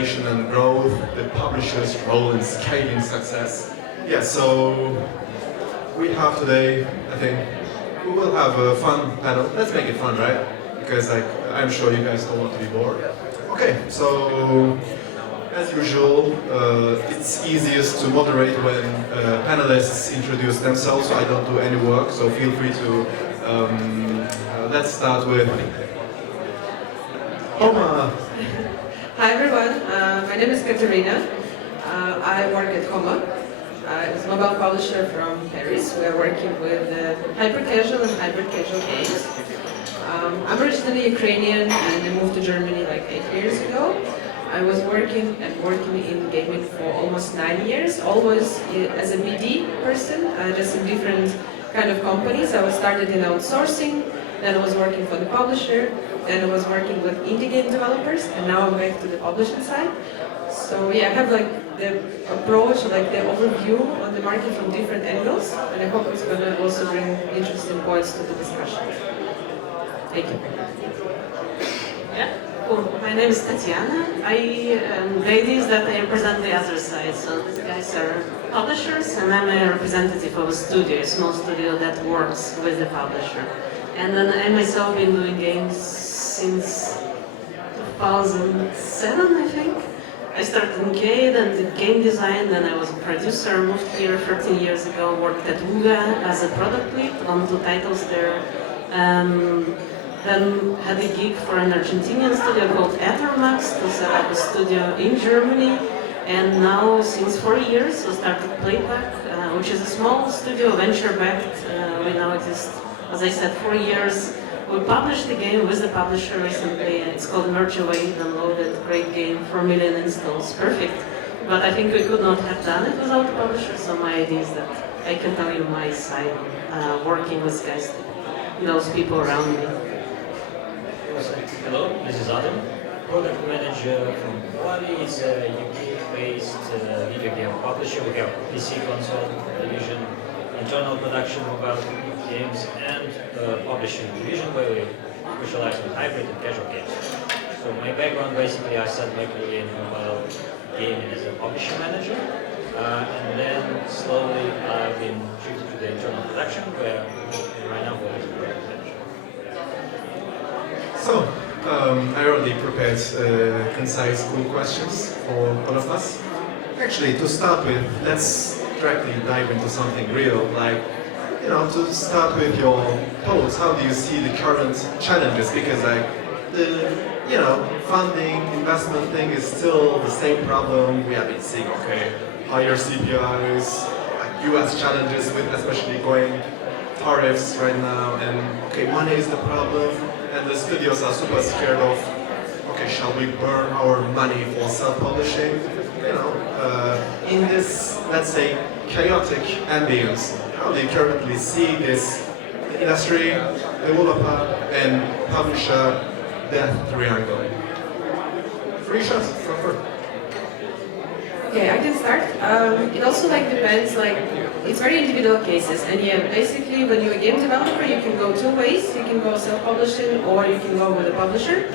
monetization and growth, the publisher's role in scaling success. Yeah, so we have today, I think, we will have a fun panel. Let's make it fun, right? Because I'm sure you guys don't want to be bored. Okay, so as usual, it's easiest to moderate when panelists introduce themselves, so I don't do any work, so feel free to, let's start with Homa. Hi everyone, my name is Katerina. I work at Homa. It's a mobile publisher from Paris. We are working with hyper-casual and hybrid-casual games. I'm originally Ukrainian and I moved to Germany like 8 years ago. I was working in gaming for almost 9 years, always as a BD person, just in different kind of companies. I was started in outsourcing, then I was working for the publisher, then I was working with indie game developers, and now I'm back to the publishing side. So yeah, I have like the approach, like the overview on the market from different angles, and I hope it's going to also bring interesting points to the discussion. Thank you. Yeah, cool. My name is Tatiana. The idea is that I represent the other side. So these guys are publishers, and I'm a representative of a studio, a small studio that works with the publisher. And then I myself been doing games since 2007, I think. I started in K, then did game design, then I was a producer, moved here 13 years ago, worked at Uga as a product lead on 2 titles there. Then had a gig for an Argentinian studio called Ethermax to set up a studio in Germany. And now, since 4 years, we started Playback, which is a small studio, venture-backed. We now exist, as I said, 4 years. We published the game with the publisher recently, and it's called Merge Away, downloaded, great game, 4 million installs, perfect. But I think we could not have done it without the publisher, so my idea is that I can tell you my side, working with guys, those people around me. Hello, this is Adam, product manager from Wally. It's a UK-based video game publisher. We have PC console division, internal production mobile games, and publishing division where we specialize in hybrid and casual games. So my background, basically, I started my career in mobile gaming as a publishing manager, and then slowly I've been shifted to the internal production where right now we're product manager. So, I already prepared concise, cool questions for all of us. Actually, to start with, let's directly dive into something real, like, you know, to start with your thoughts, how do you see the current challenges? Because like, the, you know, funding, investment thing is still the same problem we have been seeing, okay? Higher CPIs, like US challenges with especially going tariffs right now, and okay, money is the problem, and the studios are super scared of, okay, shall we burn our money for self-publishing? You know, in this, let's say, chaotic ambience, how do you currently see this industry, developer, and publisher death triangle? 3 shots, go for it. Okay, I can start. It also like depends, like it's very individual cases, and yeah, basically when you're a game developer, you can go 2 ways. You can go self-publishing, or you can go with a publisher.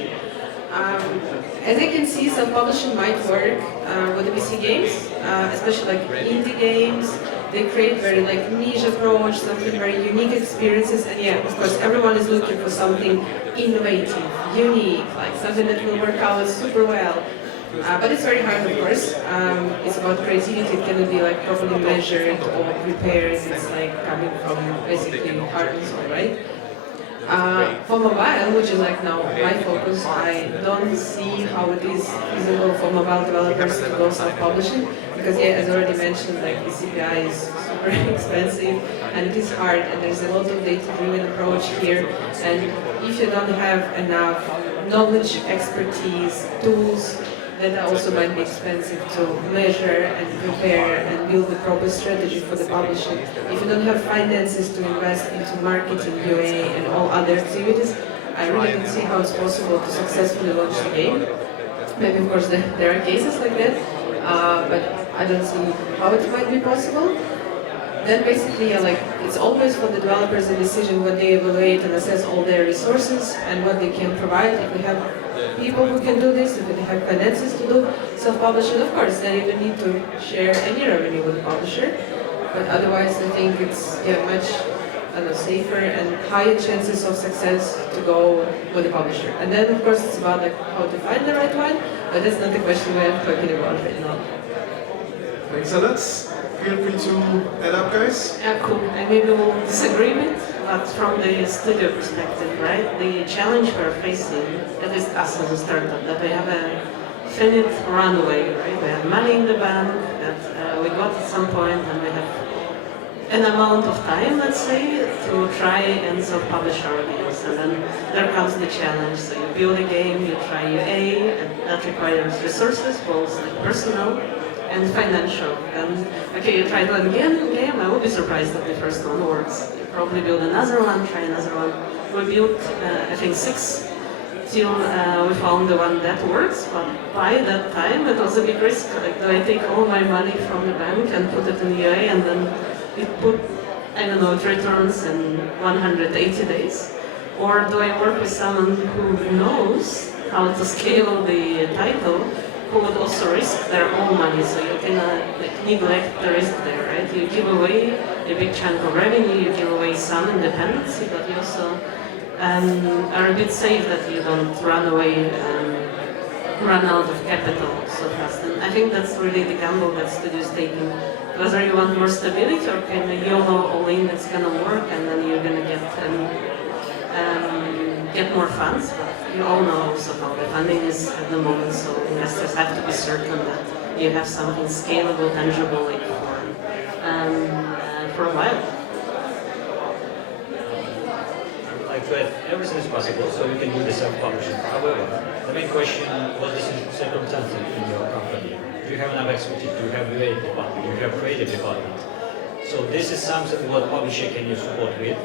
As you can see, self-publishing might work with the PC games, especially like indie games. They create very like niche approach, something very unique experiences, and yeah, of course, everyone is looking for something innovative, unique, like something that will work out super well. But it's very hard, of course. It's about creativity. It cannot be like properly measured or prepared. It's like coming from basically heart and soul, right? For mobile, which is like now my focus, I don't see how it is feasible for mobile developers to go self-publishing, because yeah, as already mentioned, like the CPI is super expensive and it is hard, and there's a lot of data-driven approach here, and if you don't have enough knowledge, expertise, tools, that also might be expensive to measure and prepare and build the proper strategy for the publishing. If you don't have finances to invest into marketing, UA, and all other activities, I really don't see how it's possible to successfully launch the game. Maybe, of course, there are cases like that, but I don't see how it might be possible. then basically, yeah, like it's always for the developers a decision what they evaluate and assess all their resources and what they can provide. If we have people who can do this, if they have finances to do self-publishing, of course, then you don't need to share any revenue with the publisher. But otherwise, I think it's much safer and higher chances of success to go with the publisher. And then, of course, it's about like how to find the right one. But that's not the question we're talking about right now. Thanks a lot. Feel free to add up, guys. Yeah, cool. And maybe we'll disagree with, but from the studio perspective, right? The challenge we're facing, at least us as a startup, that we have a finite runway, right? We have money in the bank that we got at some point, and we have an amount of time, let's say, to try and self-publish our games. And then there comes the challenge. So you build a game, you try UA, and that requires resources, both like personal and financial. And okay, you try one game, I would be surprised if the first one works. You probably build another one, try another one. We built, I think, 6 till we found the one that works, but by that time it was a big risk. Like, do I take all my money from the bank and put it in UA and then it put, I don't know, it returns in 180 days? Or do I work with someone who knows how to scale the title, who would also risk their own money, so you cannot neglect the risk there, right? You give away a big chunk of revenue, you give away some independency, but you also are a bit safe that you don't run away run out of capital so fast. And I think that's really the gamble that studios taking. Whether you want more stability or can you YOLO all in, it's gonna work, and then you're gonna get more funds. But you all know also how the funding is at the moment, so investors have to be certain that you have something scalable, tangible, like for a while. Like that, everything is possible, so you can do the self-publishing. However, the main question, what is the circumstance in your company? Do you have enough expertise? Do you have UA department? Do you have creative department? So this is something what publisher can you support with,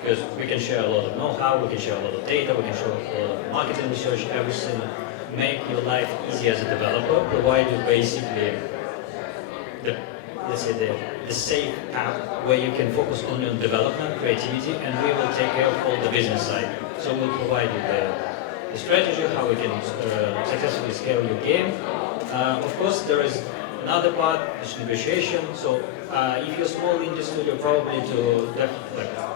because we can share a lot of know-how, we can share a lot of data, we can share a lot of marketing research, everything. Make your life easy as a developer, provide you basically the safe path where you can focus only on development, creativity, and we will take care of all the business side. So we'll provide you the strategy, how we can successfully scale your game. Of course, there is another part, is negotiation. So if you're small indie studio, probably to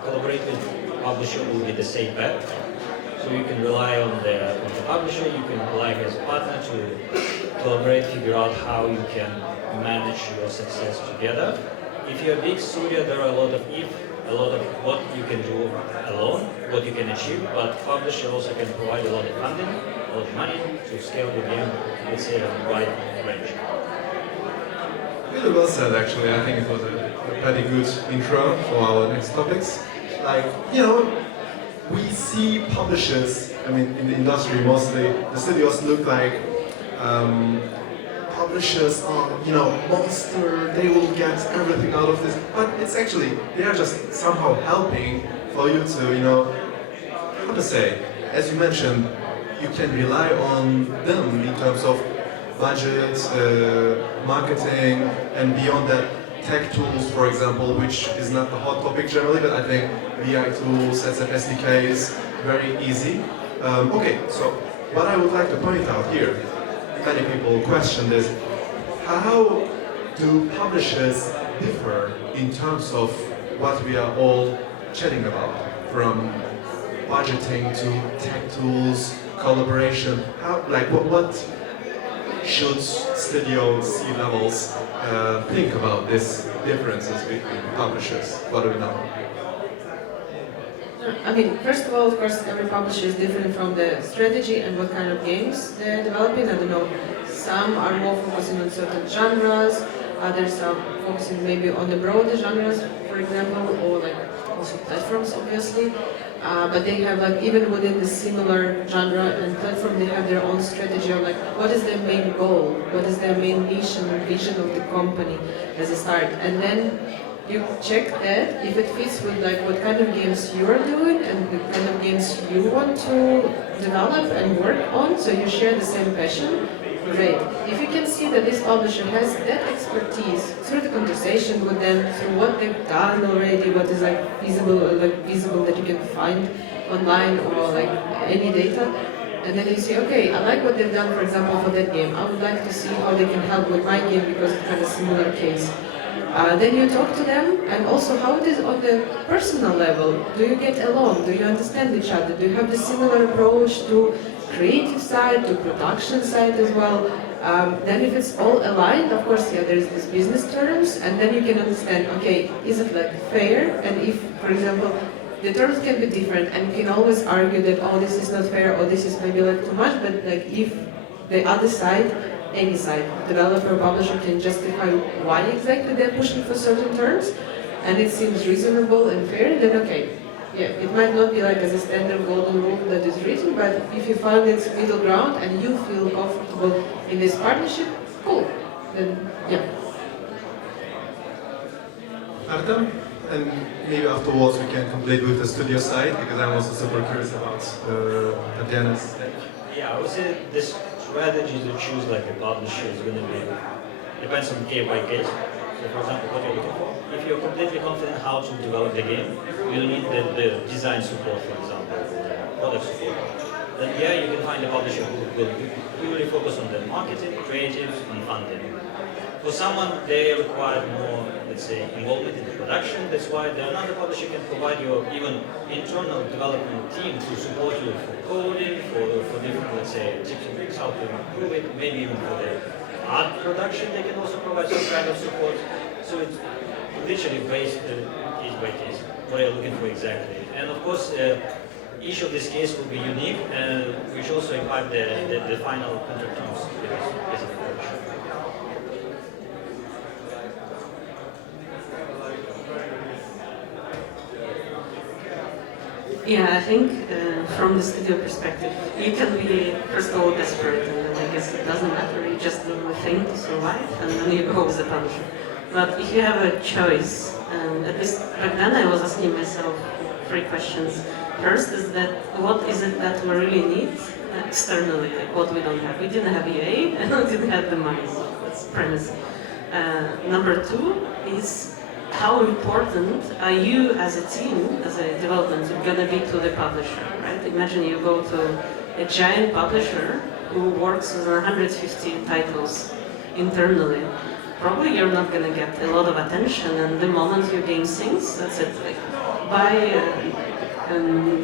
collaborate with publisher will be the safe bet. So you can rely on the publisher, you can rely as a partner to collaborate, figure out how you can manage your success together. If you're a big studio, there are a lot of what you can do alone, what you can achieve, but publisher also can provide a lot of funding, a lot of money to scale the game, let's say, at a wide range. Really well said, actually. I think it was a pretty good intro for our next topics. Like, we see publishers, in the industry mostly, the studios look like publishers are, monster, they will get everything out of this. But it's actually, they are just somehow helping for you to, how to say, as you mentioned, you can rely on them in terms of budget, marketing, and beyond that, tech tools, for example, which is not a hot topic generally, but I think VI tools, SDK is very easy. Okay, so what I would like to point out here, many people question this, how do publishers differ in terms of what we are all chatting about, from budgeting to tech tools, collaboration, what should studio C-levels think about these differences between publishers? What do we know? First of all, of course, every publisher is different from the strategy and what kind of games they're developing. I don't know, some are more focusing on certain genres, others are focusing maybe on the broader genres, for example, or also platforms, obviously. But they have even within the similar genre and platform, they have their own strategy of what is their main goal, what is their main niche and vision of the company as a start. And then you check that if it fits with what kind of games you are doing and the kind of games you want to develop and work on, so you share the same passion. great. If you can see that this publisher has that expertise through the conversation with them, through what they've done already, what is like visible that you can find online or like any data, and then you say, okay, I like what they've done, for example, for that game. I would like to see how they can help with my game because it's kind of similar case. Then you talk to them, and also how it is on the personal level. Do you get along? Do you understand each other? Do you have the similar approach to creative side, to production side as well? Then if it's all aligned, of course, yeah, there's these business terms, and then you can understand, okay, is it like fair? And if, for example, the terms can be different, and you can always argue that, oh, this is not fair, or this is maybe like too much, but like if the other side, any side, developer, publisher can justify why exactly they're pushing for certain terms, and it seems reasonable and fair, then okay. Yeah, it might not be like as a standard golden rule that is written, but if you find its middle ground and you feel comfortable in this partnership, cool. Then yeah. Artem, and maybe afterwards we can complete with the studio side because I'm also super curious about Tatiana's. Yeah, I would say this strategy to choose like a publisher is going to be depends on case by case. So for example, what you're looking for. If you're completely confident how to develop the game, you'll need the design support, for example, product support. Then yeah, you can find a publisher who will purely focus on the marketing, creatives, and funding. For someone, they require more, let's say, involvement in the production. That's why another publisher can provide your even internal development team to support you for coding, for different, let's say, tips and tricks, how to improve it, maybe even for the art production, they can also provide some kind of support. So it's literally based case by case, what you're looking for exactly. And of course, each of these cases will be unique, which also impact the final contract terms with this specific approach. Yeah, I think from the studio perspective, you can be first of all desperate, and then I guess it doesn't matter, you just do the thing to survive, and then you go with the publisher. But if you have a choice, at least back then I was asking myself 3 questions. First is that what is it that we really need externally, like what we don't have. We didn't have EA, and we didn't have the money, so that's premise. Number 2 is how important are you as a team, as a development, going to be to the publisher, right? Imagine you go to a giant publisher who works with 150 titles internally. Probably you're not going to get a lot of attention, and the moment your game sings, that's it. Like, by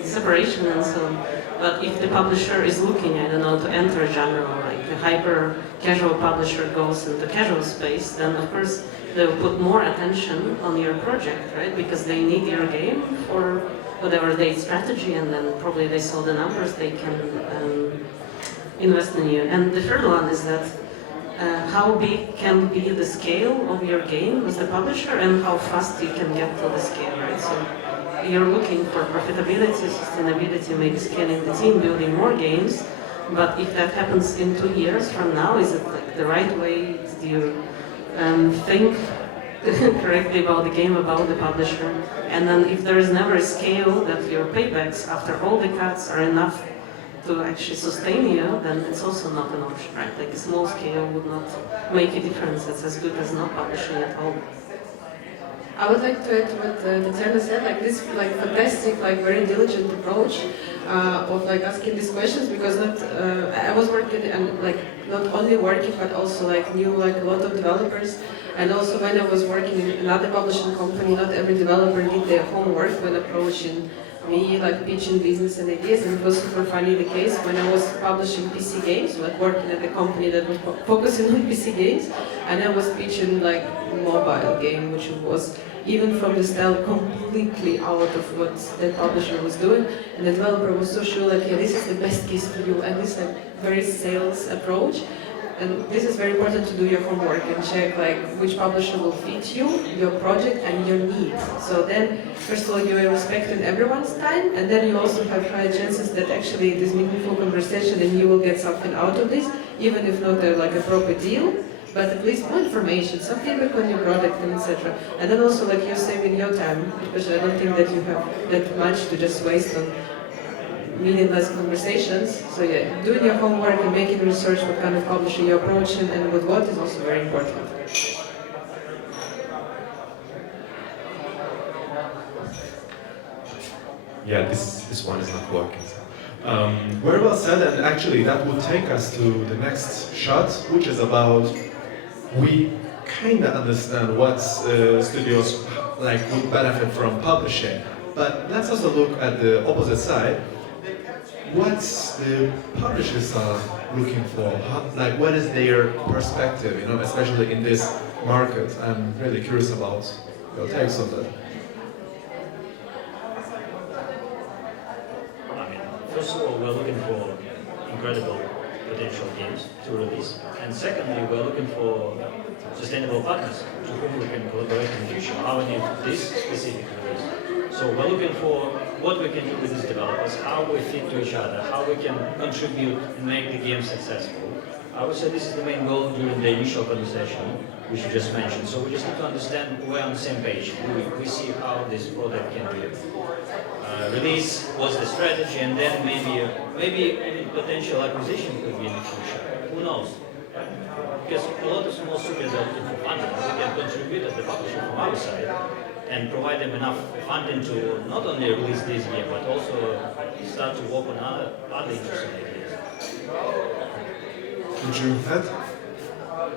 separation and so on. But if the publisher is looking, I don't know, to enter a genre, like a hyper casual publisher goes into casual space, then of course they'll put more attention on your project, right? Because they need your game for whatever their strategy, and then probably they saw the numbers, they can invest in you. And the third one is that how big can be the scale of your game with the publisher, and how fast you can get to the scale, right? So you're looking for profitability, sustainability, maybe scaling the team, building more games. But if that happens in 2 years from now, is it like the right way? Do you think correctly about the game, about the publisher? And then if there is never a scale that your paybacks after all the cuts are enough to actually sustain you, then it's also not an option, right? Like a small scale would not make a difference. It's as good as not publishing at all. I would like to add to what Tatiana said, like this like fantastic, like very diligent approach of like asking these questions, because not I was working and like not only working but also like knew like a lot of developers, and also when I was working in another publishing company, not every developer did their homework when approaching me, like pitching business and ideas. And it was super funny the case when I was publishing PC games, like working at a company that was focusing on PC games, and I was pitching like mobile game, which was even from the style completely out of what the publisher was doing, and the developer was so sure like, yeah, this is the best case for you, and this like very sales approach. And this is very important to do your homework and check like which publisher will fit you, your project, and your needs. So then, first of all, you are respecting everyone's time, and then you also have high chances that actually it is meaningful conversation and you will get something out of this, even if not like a proper deal, but at least more information, some feedback on your product, and etc. And then also like you're saving your time, because I don't think that you have that much to just waste on meaningless conversations. So yeah, doing your homework and making research what kind of publisher you're approaching and with what is also very important. Yeah, this one is not working. Very well said, and actually that would take us to the next shot, which is about we kind of understand what studios like would benefit from publishing, but let's also look at the opposite side. What the publishers are looking for, like what is their perspective, you know, especially in this market. I'm really curious about your takes on that. I mean, first of all, we're looking for incredible potential games to release, and secondly, we're looking for sustainable partners to whom we can collaborate in the future. How we need this specific release. So we're looking for what we can do with these developers, how we fit to each other, how we can contribute and make the game successful. I would say this is the main goal during the initial conversation, which you just mentioned. So we just need to understand we're on the same page. We see how this product can be released, what's the strategy, and then maybe any potential acquisition could be in the future. Who knows? Because a lot of small studios are looking for funding. We can contribute as the publisher from our side and provide them enough funding to not only release this game, but also start to work on other interesting ideas. Would you add?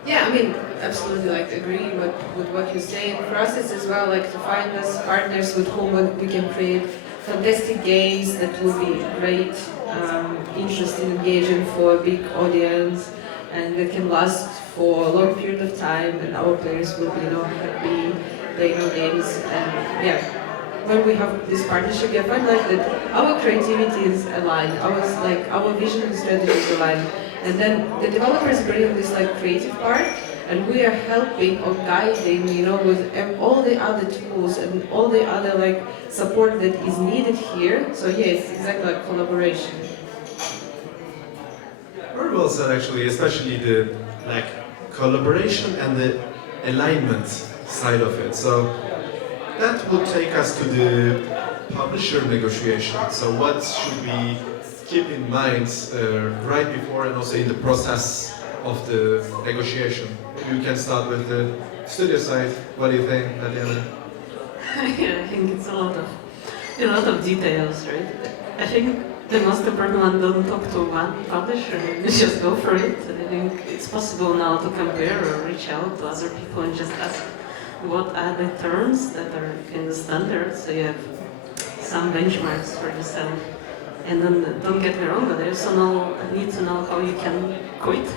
Yeah, I mean, absolutely, like, agree with what you're saying. For us, it's as well, like, to find us partners with whom we can create fantastic games that will be great, interesting, engaging for a big audience, and that can last for a long period of time, and our players will be, you know, happy playing our games. And yeah, when we have this partnership, I find like that our creativity is aligned, our vision and strategy is aligned. And then the developers bring this like creative part, and we are helping or guiding, you know, with all the other tools and all the other like support that is needed here. So yeah, it's exactly like collaboration. Very well said, actually, especially the like collaboration and the alignment side of it. So that would take us to the publisher negotiation. So what should we keep in mind right before and also in the process of the negotiation? You can start with the studio side. What do you think, Tatiana? Yeah, I think it's a lot of details, right? I think the most important one, don't talk to one publisher, just go for it. I think it's possible now to compare or reach out to other people and just ask what are the terms that are in the standard, so you have some benchmarks for yourself. And then, don't get me wrong, but I also need to know how you can quit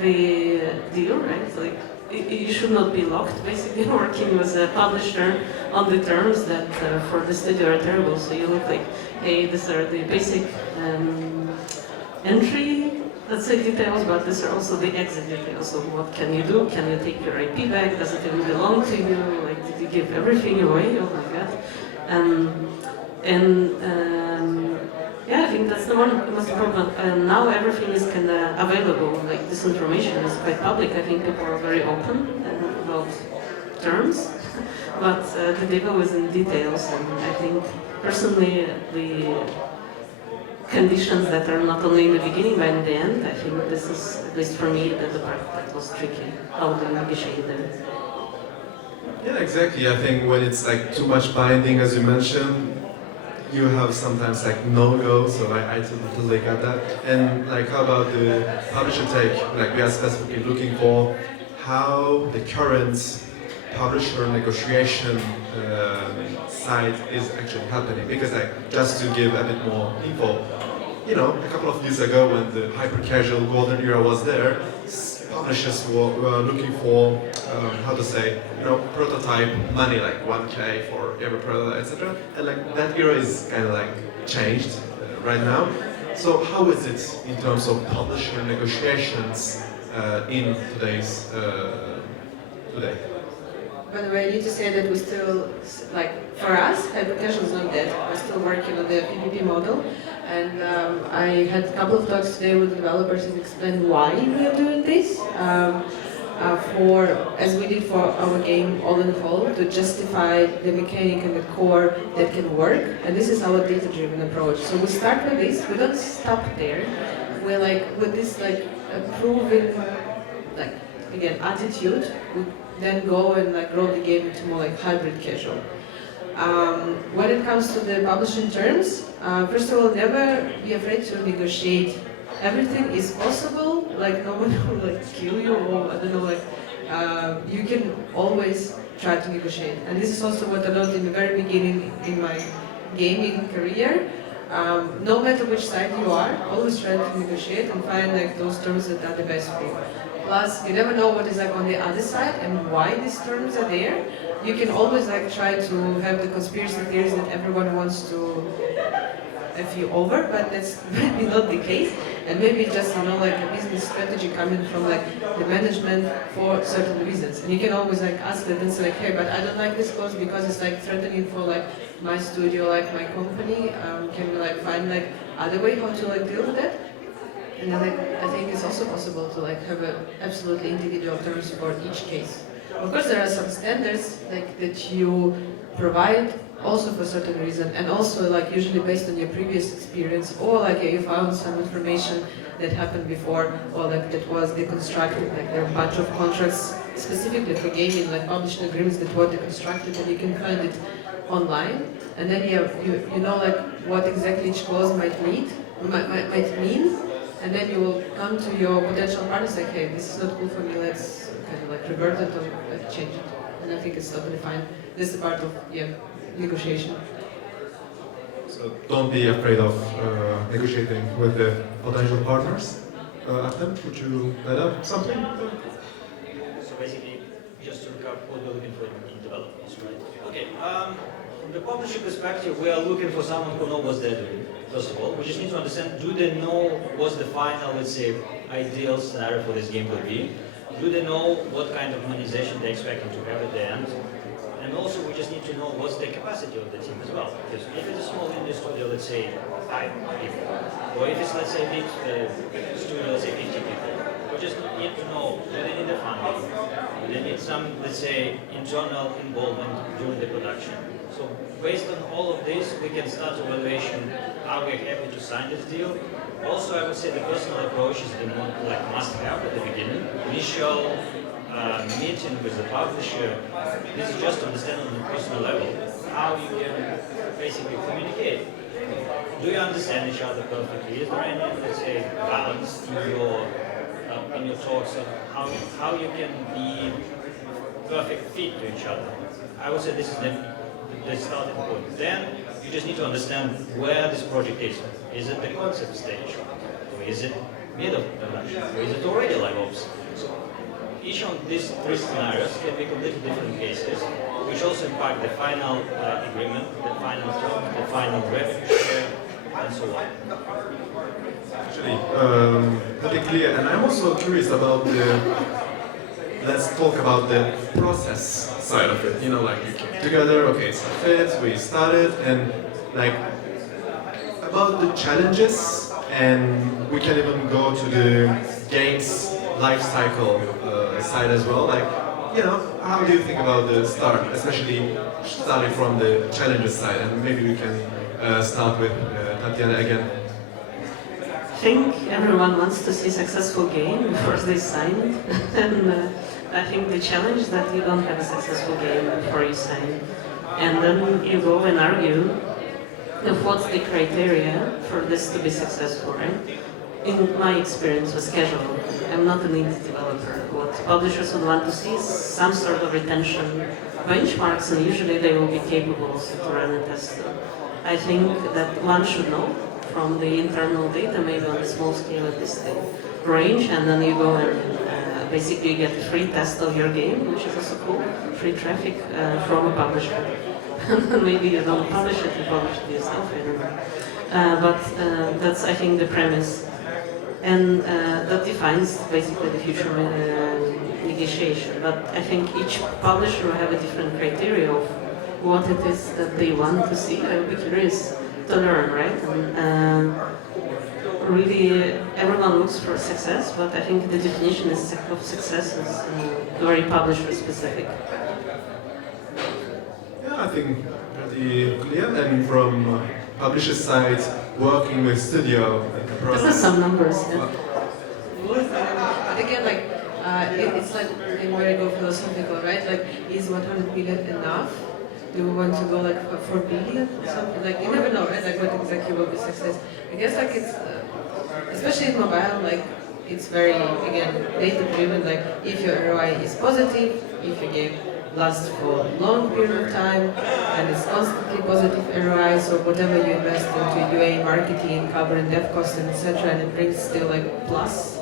the deal, right? Like, you should not be locked, basically, working with a publisher on the terms that for the studio are terrible. So you look like, hey, these are the basic entry, let's say, details, but these are also the exit details. So what can you do? Can you take your IP back? Does it even belong to you? Like, did you give everything away? Oh my God. Yeah, I think that's the most important. And now everything is kind of available. Like, this information is quite public. I think people are very open about terms, but the devil is in details. And I think personally, the conditions that are not only in the beginning but in the end, I think this is, at least for me, the part that was tricky. How to negotiate them. Yeah, exactly. I think when it's like too much binding, as you mentioned, you have sometimes like no-go, so I totally get that. And like how about the publisher take? Like we are specifically looking for how the current publisher negotiation side is actually happening. Because like just to give a bit more info, you know, a couple of years ago when the hyper-casual golden era was there, publishers were looking for, how to say, you know, prototype money, like 1K for every prototype, etc. And like that era is kind of like changed right now. So how is it in terms of publisher negotiations in today's today? By the way, I need to say that we still, like, for us, hyper-casual is not dead. We're still working on the PPP model. And I had a couple of talks today with developers and explained why we are doing this. for, as we did for our game All in All, to justify the mechanic and the core that can work. And this is our data-driven approach. So we start with this. We don't stop there. We're like with this like proven like again attitude. We then go and like grow the game into more like hybrid casual. When it comes to the publishing terms, first of all, never be afraid to negotiate. Everything is possible. Like no one will like kill you, or I don't know, like you can always try to negotiate. And this is also what I learned in the very beginning in my gaming career. No matter which side you are, always try to negotiate and find like those terms that are the best for you. Plus, you never know what is like on the other side and why these terms are there. You can always like try to have the conspiracy theories that everyone wants to have you over, but that's maybe not the case. And maybe just like a business strategy coming from like the management for certain reasons. And you can always like ask them and say like, hey, but I don't like this clause because it's like threatening for like my studio, like my company. Can we like find like other way how to like deal with that? And then I think it's also possible to like have a absolutely individual terms for each case. Of course, there are some standards like that you provide also for certain reason, and also like usually based on your previous experience, or like you found some information that happened before, or like that was deconstructed. Like there are a bunch of contracts specifically for gaming, like publishing agreements that were deconstructed, and you can find it online. And then you know like what exactly each clause might mean. And then you will come to your potential partners like, hey, this is not cool for me, let's kind of like revert it or like change it. And I think it's totally fine. This is part of, negotiation. So don't be afraid of negotiating with the potential partners. Artem, would you add up something? So basically, just to recap what we're looking for in developers, right? Okay, from the publisher perspective, we are looking for someone who knows what they're doing. First of all, we just need to understand, do they know what's the final, let's say, ideal scenario for this game will be? Do they know what kind of monetization they're expecting to have at the end? And also, we just need to know what's the capacity of the team as well. Because if it's a small indie studio, let's say 5 people, or if it's, let's say, a big studio, let's say 50 people, we just need to know, do they need the funding? Do they need some, let's say, internal involvement during the production? So based on all of this, we can start evaluation, are we happy to sign this deal? Also, I would say the personal approach is the more like must-have at the beginning. Initial meeting with the publisher, this is just to understand on a personal level how you can basically communicate. Do you understand each other perfectly? Is there any, let's say, balance in your talks of how you can be perfect fit to each other? I would say this is the starting point. Then you just need to understand where this project is. Is it the concept stage? Or is it mid of production? Or is it already live ops? So each of these 3 scenarios can be completely different cases, which also impact the final agreement, the final term, the final revenue share, and so on. Actually, pretty clear. And I'm also curious about let's talk about the process side of it. Like you came together, okay, it's a fit, we started, and like about the challenges, and we can even go to the game's life cycle side as well. Like, how do you think about the start, especially starting from the challenges side? And maybe we can start with Tatiana again. I think everyone wants to see a successful game before they sign, and I think the challenge is that you don't have a successful game before you sign, and then you go and argue of what's the criteria for this to be successful, right? In my experience with casual, I'm not an indie developer. What publishers would want to see is some sort of retention benchmarks, and usually they will be capable to run a test. I think that one should know from the internal data, maybe on a small scale at this range, and then you go and basically get a free test of your game, which is also cool, free traffic from a publisher. Maybe you don't publish it, you publish it yourself, I don't know. But that's, I think, the premise. And that defines basically the future negotiation. But I think each publisher will have a different criteria of what it is that they want to see. I would be curious to learn, right? And really, everyone looks for success, but I think the definition of success is very publisher specific. Yeah, I think pretty clear. And from publisher side, working with studio in the There are process. some numbers, yeah. But again, like, it's like in where you go philosophical, right? Like, is 100 billion enough? Do we want to go like for 4 billion or something? Like, you never know, right? Like, what exactly will be success? I guess, like, it's, especially in mobile, like, it's very, again, data-driven. Like, if your ROI is positive, if your game lasts for a long period of time, and it's constantly positive ROI, so whatever you invest into UA, marketing, cover and dev costs, and etc., and it brings still like plus,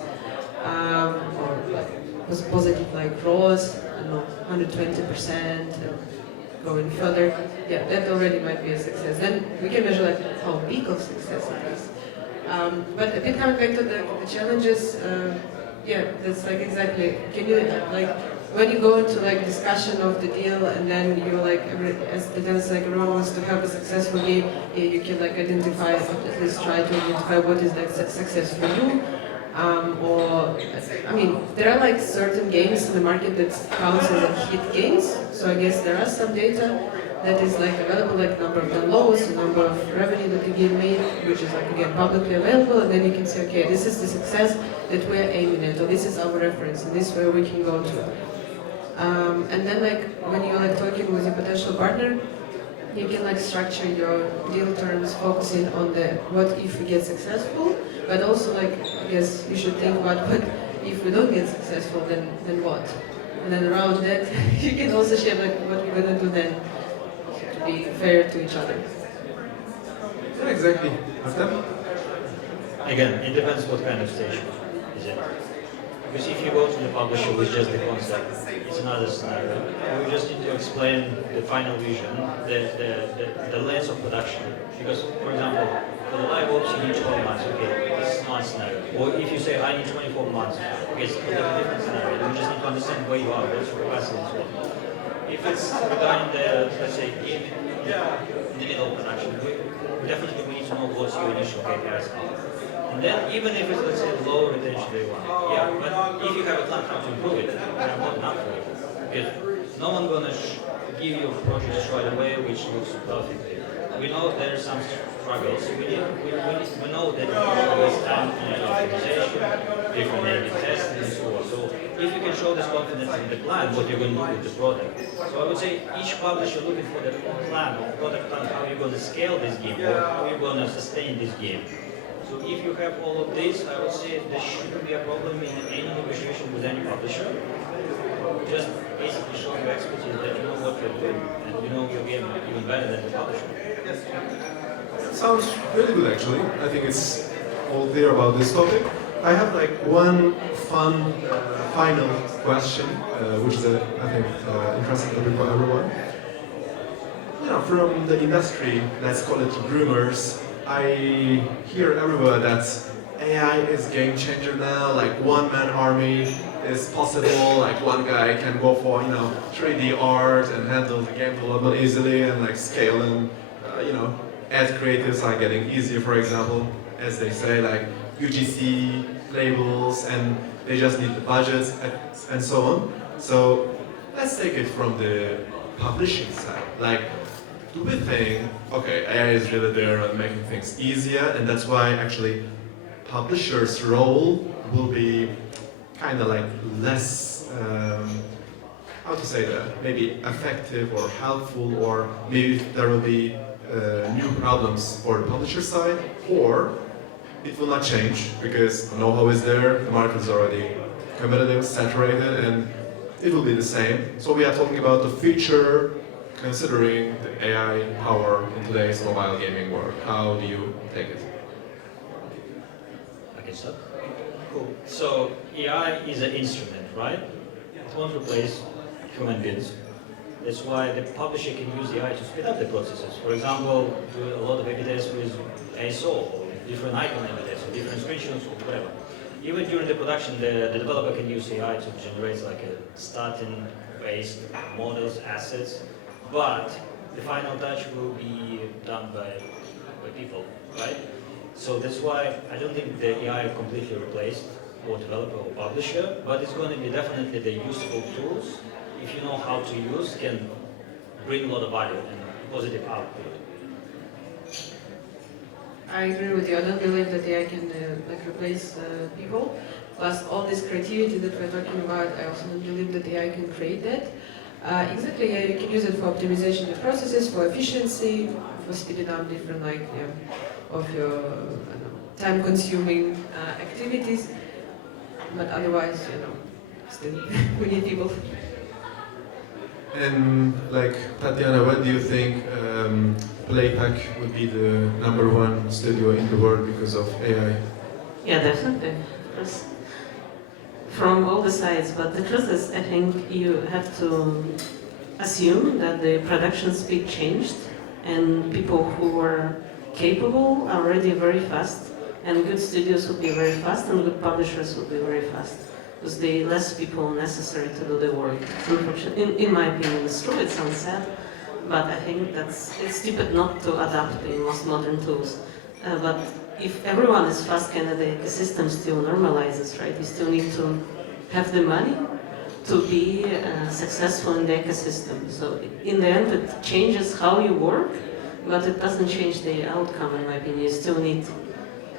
or like was positive like ROAS, I don't know, 120%, and going further, yeah, that already might be a success. Then we can measure like how big of success it is. But a bit coming back to the challenges, yeah, that's like exactly. Can you like when you go into like discussion of the deal and then you're like, as the dance like everyone wants to have a successful game, you can like identify, or at least try to identify what is like success for you. Or, I mean, there are like certain games in the market that counts as like hit games. So I guess there are some data that is like available, like number of downloads, number of revenue that the game made, which is like again publicly available, and then you can say, okay, this is the success that we're aiming at, or this is our reference, and this is where we can go to. And then like when you're like talking with your potential partner, you can like structure your deal terms focusing on the what if we get successful, but also like I guess you should think about what if we don't get successful, then what? And then around that you can also share like what we're gonna do then to be fair to each other. Yeah, exactly. After? Again, it depends what kind of stage is it. Because if you go to the publisher with just the concept, it's another scenario. We just need to explain the final vision, the length of production. Because, for example, for the live ops you need 12 months, okay, this is one scenario. Or if you say I need 24 months, okay, it's a completely different scenario. You just need to understand where you are, what's your capacity and so on. If it's regarding the, let's say, in the middle of production, we definitely need to know what's your initial KPIs are. And then even if it's, let's say, low retention day one, yeah, but if you have a plan how to improve it, I'm not enough for it. Because no one's gonna give you a project right away which looks perfect. We know there are some struggles. We know that there's time in optimization, different A/B testing and so on. So if you can show this confidence in the plan, what you're going to do with the product. So I would say each publisher looking for the plan, or product plan, how you're going to scale this game, or how you're going to sustain this game. So if you have all of this, I would say there shouldn't be a problem in any negotiation with any publisher. Just basically showing your expertise that you know what you're doing and you know your game even better than the publisher. Sounds really good actually. I think it's all clear about this topic. I have like one fun final question, which is I think interesting topic for everyone. You know, from the industry, let's call it rumors, I hear everywhere that AI is game changer now, like one-man army is possible, like one guy can go for, 3D art and handle the game development easily and like scale and, ad creatives are getting easier, for example, as they say, like UGC labels and they just need the budgets and so on. So let's take it from the publishing side. Like, do we think, okay, AI is really there and making things easier, and that's why actually publishers' role will be kind of like less, how to say that, maybe effective or helpful, or maybe there will be new problems for the publisher side, or it will not change because know-how is there, the market is already competitive, saturated, and it will be the same. So we are talking about the future considering the AI power in today's mobile gaming world. How do you take it? Okay, so cool. So AI is an instrument, right? It won't replace human beings. That's why the publisher can use AI to speed up the processes. For example, do a lot of A/B tests with ASO, or different icon A/B tests, or different screenshots, or whatever. Even during the production, the developer can use AI to generate like a starting-based models, assets, but the final touch will be done by people, right? So that's why I don't think the AI completely replaced or developer or publisher, but it's going to be definitely the useful tools, if you know how to use, can bring a lot of value and positive output. I agree with you. I don't believe that AI can replace people. Plus, all this creativity that we're talking about, I also don't believe that AI can create that. Exactly, yeah, you can use it for optimization of processes, for efficiency, for speeding up different of your time-consuming activities. But otherwise, still we need people. And like Tatiana, when do you think Playpack would be the #1 studio in the world because of AI? Yeah, definitely. Because from all the sides, but the truth is, I think you have to assume that the production speed changed and people who were capable are already very fast, and good studios would be very fast and good publishers would be very fast. Because the less people necessary to do the work. In my opinion, it's true, it sounds sad, but I think it's stupid not to adapt the most modern tools. But if everyone is fast, kind of the ecosystem still normalizes, right? You still need to have the money to be successful in the ecosystem. So in the end, it changes how you work, but it doesn't change the outcome, in my opinion. You still need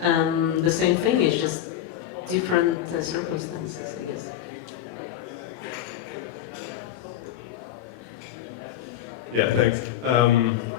the same thing, it's just different circumstances, I guess. Yeah, thanks.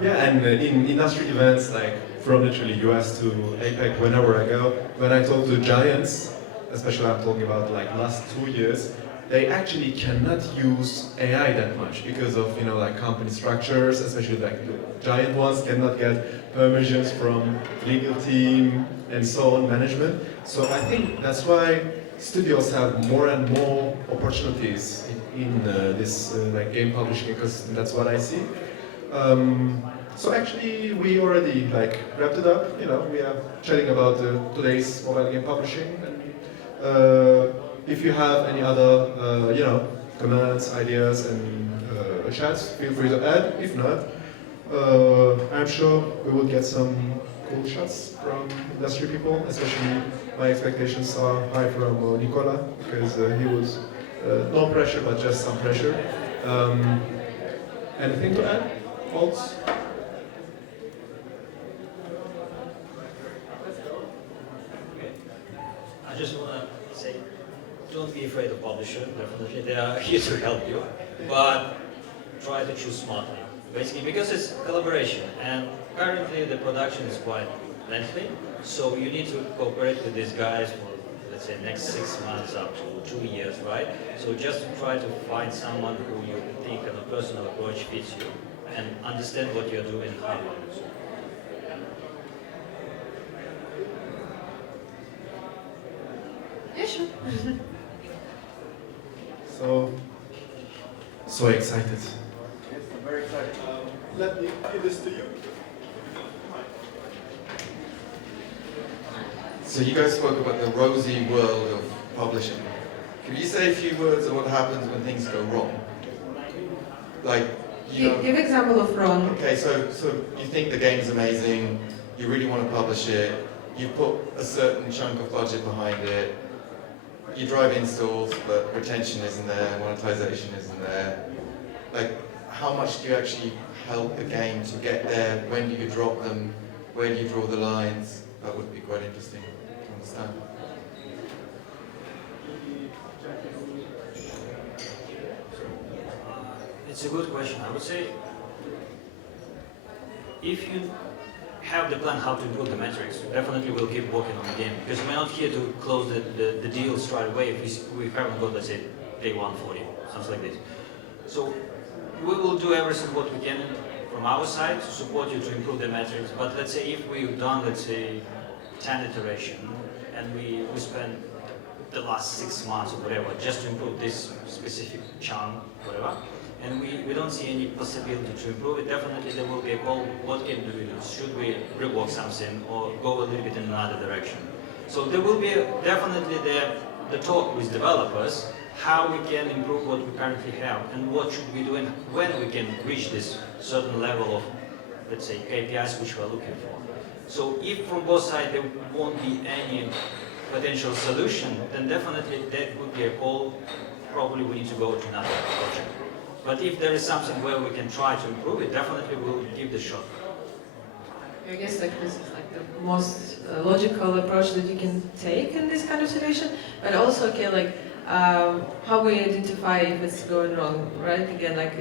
Yeah, and in industry events, like from literally US to APEC, whenever I go, when I talk to giants, especially I'm talking about like last 2 years, they actually cannot use AI that much because of like company structures, especially like the giant ones cannot get permissions from legal team and so on, management. So I think that's why studios have more and more opportunities in this like game publishing ecosystem. That's what I see. So actually, we already like wrapped it up. We are chatting about today's mobile game publishing. And if you have any other, comments, ideas, and chats, feel free to add. If not, I'm sure we will get some cool shots from industry people. Especially, my expectations are high from Nicola because he was no pressure, but just some pressure. Anything to add, folks? I just want to say, don't be afraid of publisher, definitely, they are here to help you, but try to choose smartly, basically, because it's collaboration, and currently the production is quite lengthy, so you need to cooperate with these guys for, let's say, next 6 months up to 2 years, right? So just try to find someone who you think on a personal approach fits you, and understand what you're doing, how you do it. Yeah, sure. So excited. Yes, I'm very excited. Let me give this to you. So you guys spoke about the rosy world of publishing. Could you say a few words on what happens when things go wrong? Like, Give example of wrong. Okay, so you think the game's amazing, you really want to publish it, you put a certain chunk of budget behind it, you drive installs, but retention isn't there, monetization isn't there. Like, how much do you actually help the game to get there? When do you drop them? Where do you draw the lines? That would be quite interesting to understand. It's a good question. I would say, if you have the plan how to improve the metrics, definitely we'll keep working on the game. Because we're not here to close the deal straight away if we haven't got, let's say, day 140, something like this. So we will do everything what we can from our side to support you to improve the metrics. But let's say if we've done, let's say, 10 iteration and we spend the last 6 months or whatever just to improve this specific chunk, whatever, and we don't see any possibility to improve it, definitely there will be a call, what can we do? Should we rework something or go a little bit in another direction? So there will be definitely the talk with developers, how we can improve what we currently have and what should we do and when we can reach this certain level of let's say, KPIs which we're looking for. So if from both sides there won't be any potential solution, then definitely that would be a call. Probably we need to go to another project. But if there is something where we can try to improve it, definitely we'll give the shot. I guess like this is like the most logical approach that you can take in this kind of situation. But also, okay, like how we identify if it's going wrong, right? Again, like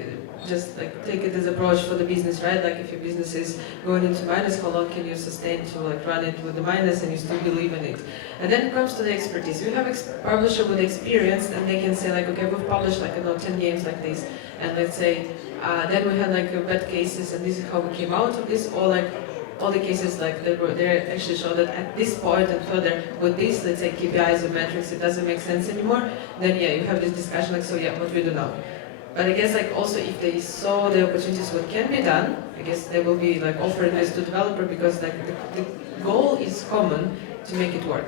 just like take it as approach for the business, right? Like if your business is going into minus, how long can you sustain to like run it with the minus and you still believe in it? And then it comes to the expertise. We have publisher with experience, and they can say like, okay, we've published like 10 games like this, and let's say then we had like bad cases, and this is how we came out of this, or like all the cases like they actually show that at this point and further with this, let's say KPIs or metrics, it doesn't make sense anymore. Then yeah, you have this discussion like, so yeah, what we do now? But I guess like also if they saw the opportunities what can be done, I guess they will be like offering this to developer, because like the goal is common to make it work.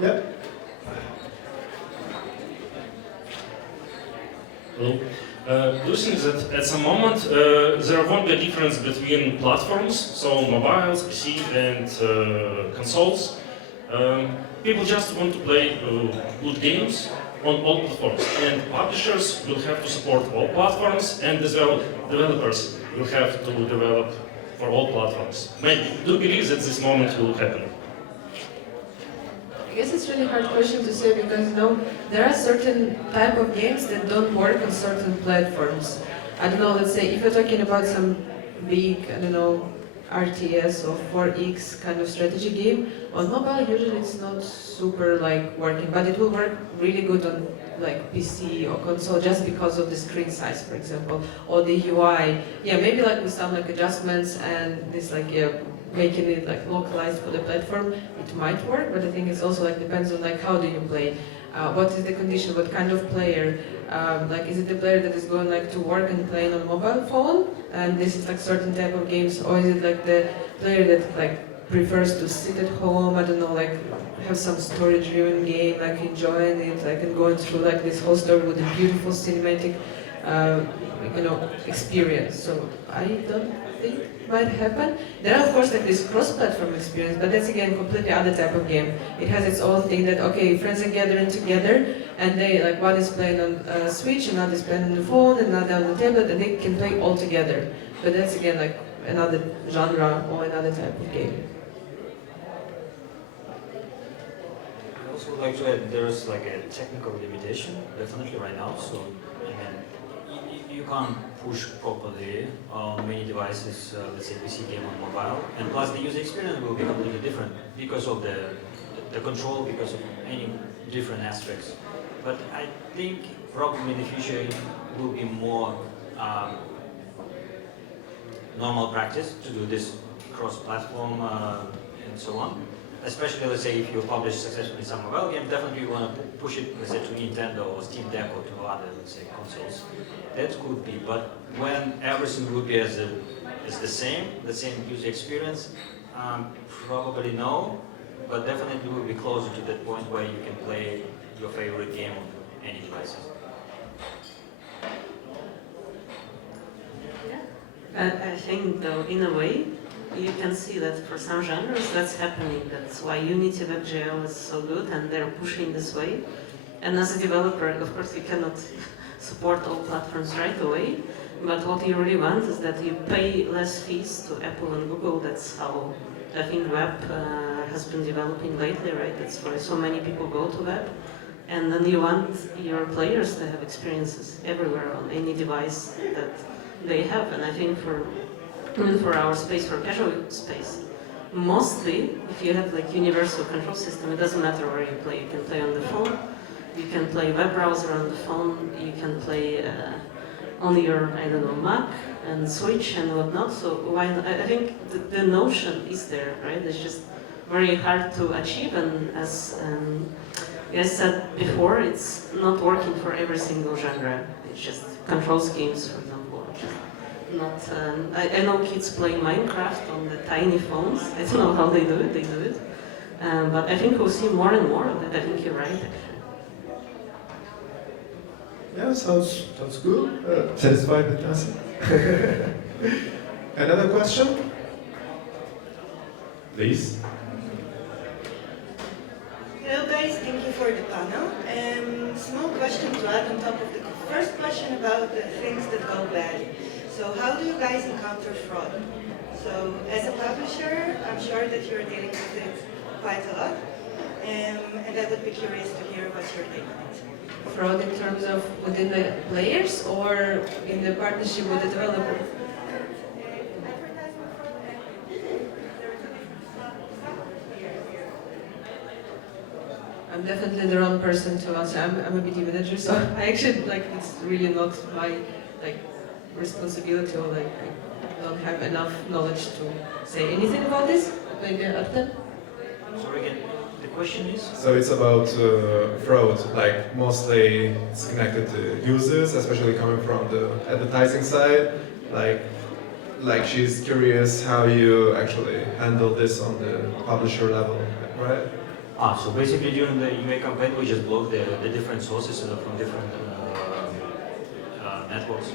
Yeah. Hello. Do you think that at some moment there won't be a difference between platforms, so mobiles, PC and consoles? People just want to play good games on all platforms, and publishers will have to support all platforms, and as well developers will have to develop for all platforms. Maybe, do you believe that this moment will happen? I guess it's really hard question to say, because there are certain type of games that don't work on certain platforms. I don't know, let's say if you're talking about some big, I don't know, RTS or 4X kind of strategy game, on mobile usually it's not super like working, but it will work really good on like PC or console just because of the screen size, for example, or the UI. Yeah, maybe like with some like adjustments and this like making it like localized for the platform, it might work, but I think it's also like depends on like how do you play, what is the condition, what kind of player, like is it the player that is going like to work and playing on mobile phone, and this is like certain type of games, or is it like the player that like prefers to sit at home, I don't know, like have some story-driven game, like enjoying it, like and going through like this whole story with a beautiful cinematic, experience. So I don't think it might happen. There are of course like this cross-platform experience, but that's again completely other type of game. It has its own thing that okay, friends are gathering together, and they like one is playing on Switch, another is playing on the phone, another on the tablet, and they can play all together. But that's again like another genre or another type of game. I also would like to add there's like a technical limitation definitely right now. So I mean, you can't push properly on many devices, let's say PC game on mobile, and plus the user experience will be completely different because of the control, because of any different aspects. But I think probably in the future it will be more normal practice to do this cross-platform and so on. Especially, let's say, if you publish successfully some mobile game, definitely you want to push it, let's say, to Nintendo or Steam Deck or to other, let's say, consoles. That could be, but when everything would be as the same user experience, probably no, but definitely we'll be closer to that point where you can play your favorite game on any devices. I think, though, in a way, you can see that for some genres that's happening. That's why Unity WebGL is so good, and they're pushing this way. And as a developer, of course, you cannot support all platforms right away. But what you really want is that you pay less fees to Apple and Google. That's how I think web has been developing lately, right? That's why so many people go to web. And then you want your players to have experiences everywhere on any device that they have. And I think for our space, for casual space, mostly if you have like universal control system, it doesn't matter where you play. You can play on the phone, you can play web browser on the phone, you can play on your, I don't know, Mac and Switch and whatnot. So why not? I think the notion is there, right? It's just very hard to achieve, and as I said before, it's not working for every single genre. It's just control schemes, for example. Not. I know kids play Minecraft on the tiny phones. I don't know how they do it. They do it, but I think we'll see more and more of that. I think you're right. Yeah, sounds good. Satisfied with the answer? Another question? Please. Hello guys, thank you for the panel. Small question to add on top of the first question about the things that go bad. So how do you guys encounter fraud? So as a publisher, I'm sure that you're dealing with it quite a lot. And I would be curious to hear what's your take on it. Fraud in terms of within the players or in the partnership with the developer? I'm definitely the wrong person to answer. I'm a BD manager, so I actually it's really not my responsibility, or I don't have enough knowledge to say anything about this. Maybe Artem? Sorry again, the question is? So it's about fraud, like mostly it's connected to users, especially coming from the advertising side. Like she's curious how you actually handle this on the publisher level, right? So basically during the UA campaign we just block the different sources from different networks.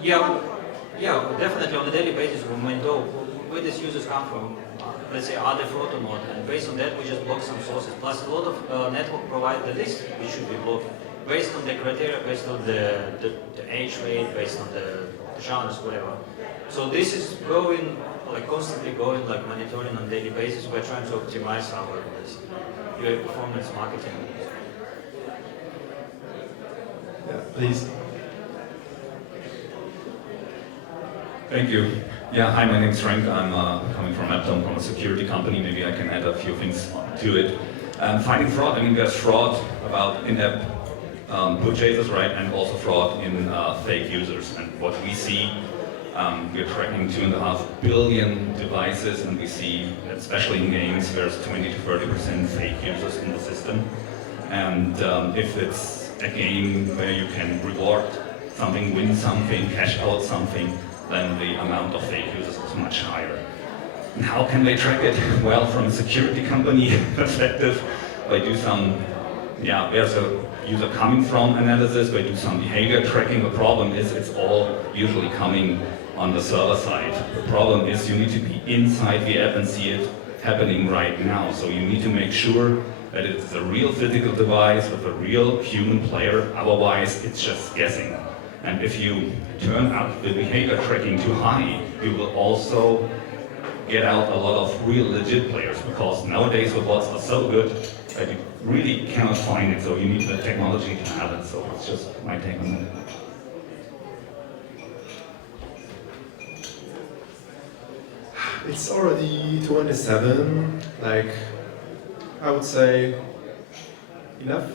Yeah, definitely on a daily basis we monitor where these users come from. Let's say are they fraud or not, and based on that we just block some sources. Plus a lot of network provide the list which should be blocked based on the criteria, based on the age rate, based on the genres, whatever. So this is going constantly going monitoring on a daily basis. We're trying to optimize our UA performance marketing. Yeah, please. Thank you. Yeah, hi, my name is Frank. I'm coming from Apton, from a security company. Maybe I can add a few things to it. Finding fraud, I mean, there's fraud about in-app purchases, right? And also fraud in fake users. And what we see, we're tracking 2.5 billion devices, and we see, especially in games, there's 20 to 30% fake users in the system. And if it's a game where you can reward something, win something, cash out something, then the amount of fake users is much higher. And how can they track it? Well, from a security company perspective, they do some, there's a user coming from analysis, they do some behavior tracking. The problem is it's all usually coming on the server side. The problem is you need to be inside the app and see it happening right now. So you need to make sure that it's a real physical device with a real human player, otherwise it's just guessing. And if you turn up the behavior tracking too high, you will also get out a lot of real legit players, because nowadays the bots are so good that you really cannot find it, so you need the technology to have it. So it's just my take on that. It's already 27, I would say enough.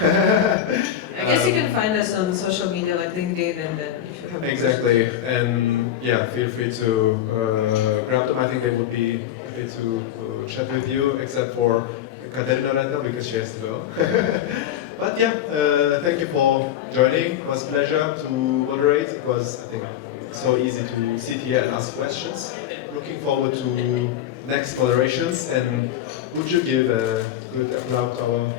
I guess you can find us on social media like LinkedIn, and then if you have Exactly, and feel free to grab them. I think they would be happy to chat with you, except for Katerina right now because she has to go. But thank you for joining. It was a pleasure to moderate. It was, I think, so easy to sit here and ask questions. Looking forward to next moderations, and would you give a good applause to our